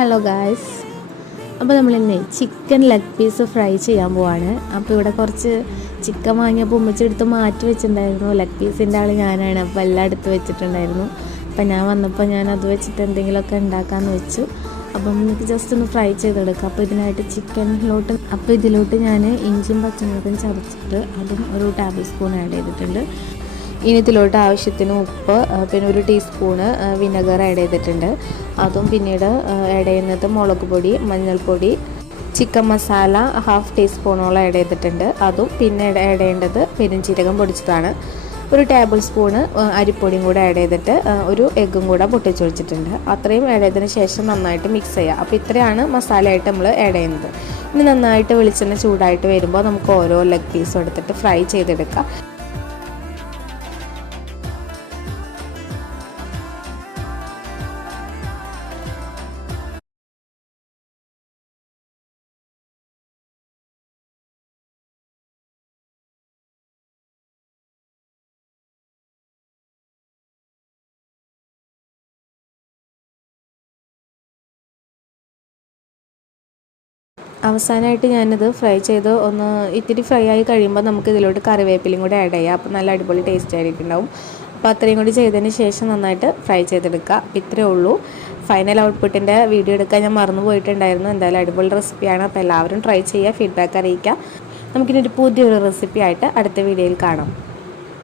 Hello guys, അപ്പോൾ നമ്മളിന്ന് chicken leg piece fry ചെയ്യാൻ പോവാണ്. അപ്പോൾ ഇവിടെ കുറച്ച് ചിക്കൻ വാങ്ങിയപ്പോൾ ഉമ്മച്ചെടുത്ത് മാറ്റി വെച്ചിട്ടുണ്ടായിരുന്നു. ലെഗ് പീസിൻ്റെ ആൾ ഞാനാണ്, അപ്പോൾ എല്ലാം എടുത്ത് വെച്ചിട്ടുണ്ടായിരുന്നു. അപ്പോൾ ഞാൻ വന്നപ്പോൾ ഞാൻ അത് വെച്ചിട്ട് എന്തെങ്കിലുമൊക്കെ ഉണ്ടാക്കാമെന്ന് വെച്ചു. അപ്പം നമുക്ക് ജസ്റ്റ് ഒന്ന് ഫ്രൈ ചെയ്തെടുക്കാം. അപ്പോൾ ഇതിലോട്ട് ഞാൻ ഇഞ്ചിയും പച്ചമുളകും ചതച്ചിട്ട് അതും ഒരു ടേബിൾ സ്പൂൺ ആഡ് ചെയ്തിട്ടുണ്ട്. ഇനി ഇതിലോട്ട് ആവശ്യത്തിന് ഉപ്പ്, പിന്നെ ഒരു ടീസ്പൂണ് വിനെഗർ ആഡ് ചെയ്തിട്ടുണ്ട്. അതും പിന്നീട് ആഡ് ചെയ്യുന്നത് മുളക് പൊടി, മഞ്ഞൾപ്പൊടി, ചിക്കൻ മസാല ഹാഫ് ടീസ്പൂണോളം ആഡ് ചെയ്തിട്ടുണ്ട്. അതും പിന്നെ ആഡ് ചെയ്യേണ്ടത് പെരുംജീരകം പൊടിച്ചതാണ്. ഒരു ടേബിൾ സ്പൂണ് അരിപ്പൊടിയും കൂടെ ആഡ് ചെയ്തിട്ട് ഒരു എഗ്ഗും കൂടെ പൊട്ടിച്ചൊഴിച്ചിട്ടുണ്ട്. അത്രയും ആഡ് ചെയ്തതിന് ശേഷം നന്നായിട്ട് മിക്സ് ചെയ്യുക. അപ്പോൾ ഇത്രയാണ് മസാലയായിട്ട് നമ്മൾ ആഡ് ചെയ്യുന്നത്. ഇനി നന്നായിട്ട് വെളിച്ചെണ്ണ ചൂടായിട്ട് വരുമ്പോൾ നമുക്ക് ഓരോ ലെഗ് പീസും എടുത്തിട്ട് ഫ്രൈ ചെയ്തെടുക്കാം. അവസാനമായിട്ട് ഞാനിത് ഫ്രൈ ചെയ്ത് ഒന്ന് ഇത്തിരി ഫ്രൈ ആയി കഴിയുമ്പോൾ നമുക്ക് ഇതിലോട്ട് കറിവേപ്പിലയും കൂടി ആഡ് ചെയ്യാം. അപ്പോൾ നല്ല അടിപൊളി ടേസ്റ്റ് ആയിട്ടുണ്ടാവും. അപ്പോൾ അത്രയും കൂടി ചെയ്തതിന് ശേഷം നന്നായിട്ട് ഫ്രൈ ചെയ്തെടുക്കുക. ഇത്രയേ ഉള്ളൂ. ഫൈനൽ ഔട്ട്പുട്ടിൻ്റെ വീഡിയോ എടുക്കാൻ ഞാൻ മറന്നു പോയിട്ടുണ്ടായിരുന്നു. എന്തായാലും അടിപൊളി റെസിപ്പിയാണ്. അപ്പോൾ എല്ലാവരും ട്രൈ ചെയ്യുക, ഫീഡ്ബാക്ക് അറിയിക്കുക. നമുക്കിനി ഒരു പുതിയൊരു റെസിപ്പി ആയിട്ട് അടുത്ത വീഡിയോയിൽ കാണാം.